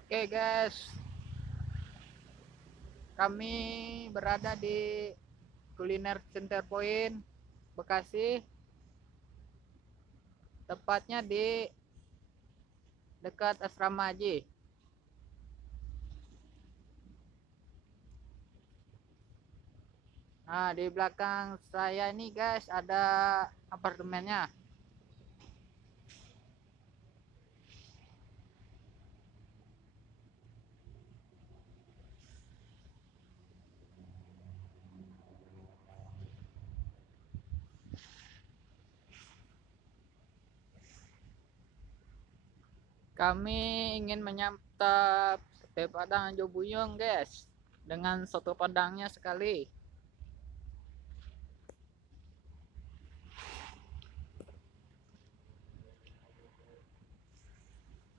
Oke guys, kami berada di Kuliner Center Point Bekasi, tepatnya di dekat Asrama Haji. Nah, di belakang saya ini guys ada apartemennya. Kami ingin menyantap sate Padang Anjo Buyung guys, dengan soto padangnya sekali.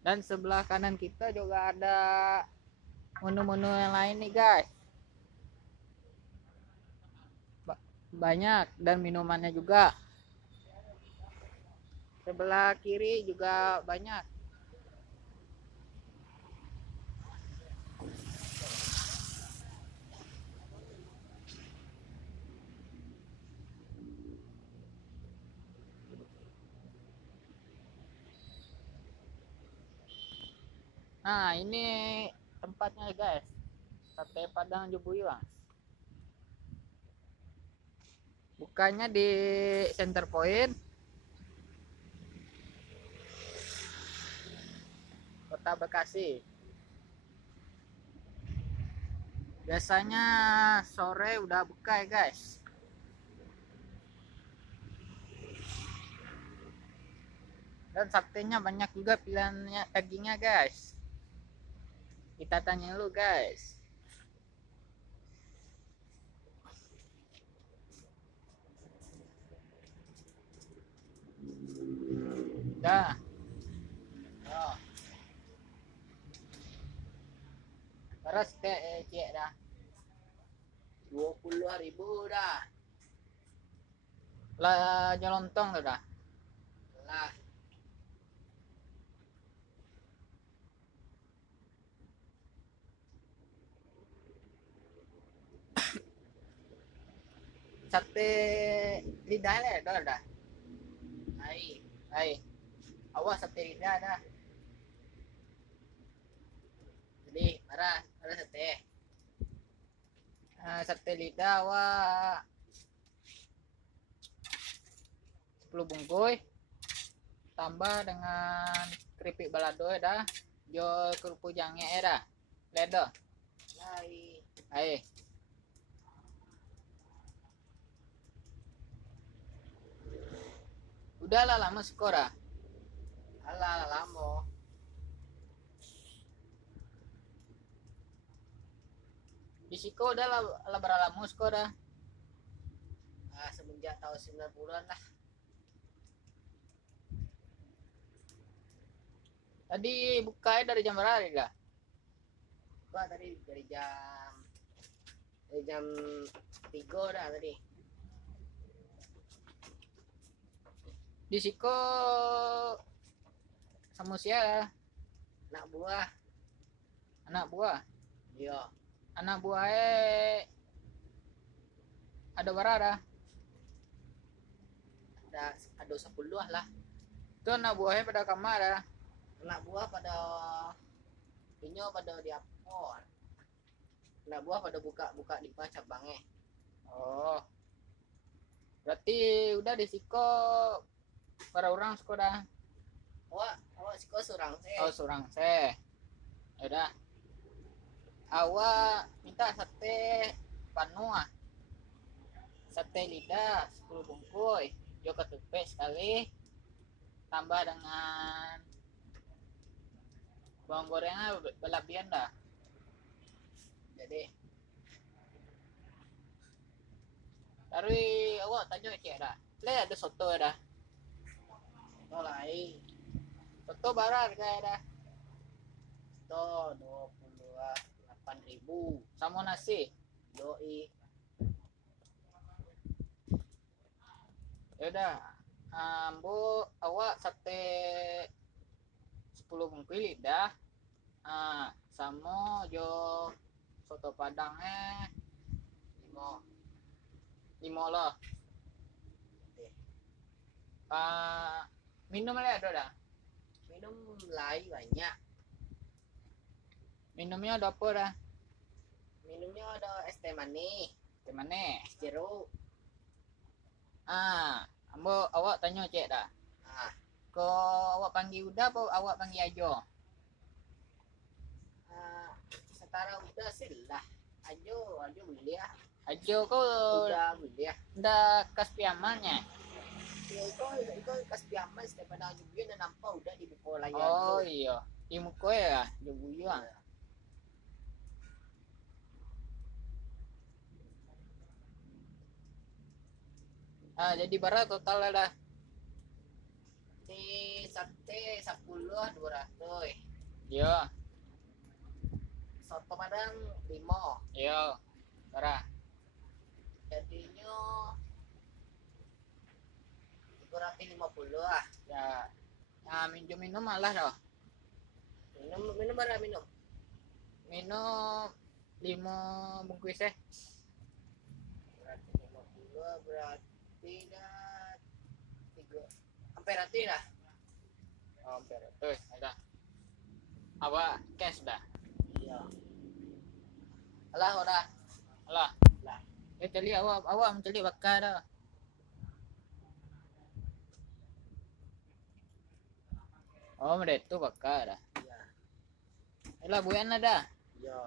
Dan sebelah kanan kita juga ada menu-menu yang lain nih guys. Banyak dan minumannya juga. Sebelah kiri juga banyak. Nah, ini tempatnya guys. Sate Padang Jebuyuang. Bukanya di Center Point, Kota Bekasi. Biasanya sore udah buka ya guys. Dan satenya banyak juga pilihannya, dagingnya guys. Kita tanya lu guys. Dah. Oh. Terus cek dah. 20.000 dah. Lah nyolontong tuh dah. Lah. Sate lidahnya dah. Hai. Hai. Awas sate lidah dah. Jadi marah sate. Sate lidah wah 10 bungkus tambah dengan keripik balado dah jual kerupuk jange dah ledo hai udahlah lama skora alah lama di siko udah lah beralamu skora semenjak tahun 90-an lah. Tadi bukanya dari jam berapa dah? Buka tadi dari jam 3 dah tadi. Di siko sama siapa? Anak buah. Anak buah. Iya. Anak buahnya ada berapa? Ada 10 lah. Itu anak buahnya pada kamar ya. Anak buah pada inyo pada di apor. Anak buah pada buka di cabangnya. Oh. Berarti udah di siko para orang sekolah. Awak siko surang se. Oh, surang se. Ya udah. Awak minta sate panua. Sate lidah 10 bungkus. Jo ketupat sekali. Tambah dengan bawang gorengnya belabian dah. Jadi dari awak tanya cek dah. Le ada soto dah. Soto lain. Soto barat kayak dah. Soto 28.000 sama nasi. Yoi. Ya udah. Bu awak sate 10 bungkus lidah Samo jo soto padangnya limo limo loh. Minum lah ada dah. Minum lai banyak. Minumnya ada apa dah? Minumnya ada es teh manis. Teh manis. Es jeruk. Ambo awak tanya cek dah. Ko awak panggil udah apa awak panggil ajo? Setara udah sih lah. Ajo beli ya. Ajo kau udah beli ya. Udah kas piamannya. Iko kas piaman setiap ada ajo beli dan nampak udah di buku layar. Oh iya. Di muka ya, di buyu ah. Jadi berapa total ada? Di sate 10 200. Iya. Soto padang 5. Iya. Berapa? Jadinya kurang 50 lah. Ya. Minum malah dah. Minum berapa minum? Minum 5 bungkus berarti 50 berarti dah 3 hampir rati dah. Hampir ada. Awak cash dah. Iya. Alah udah. Alah. Celi awak menceli bakar dah. Oh, mereka tu bakar dah. Iya. Alah buyan dah. Iya.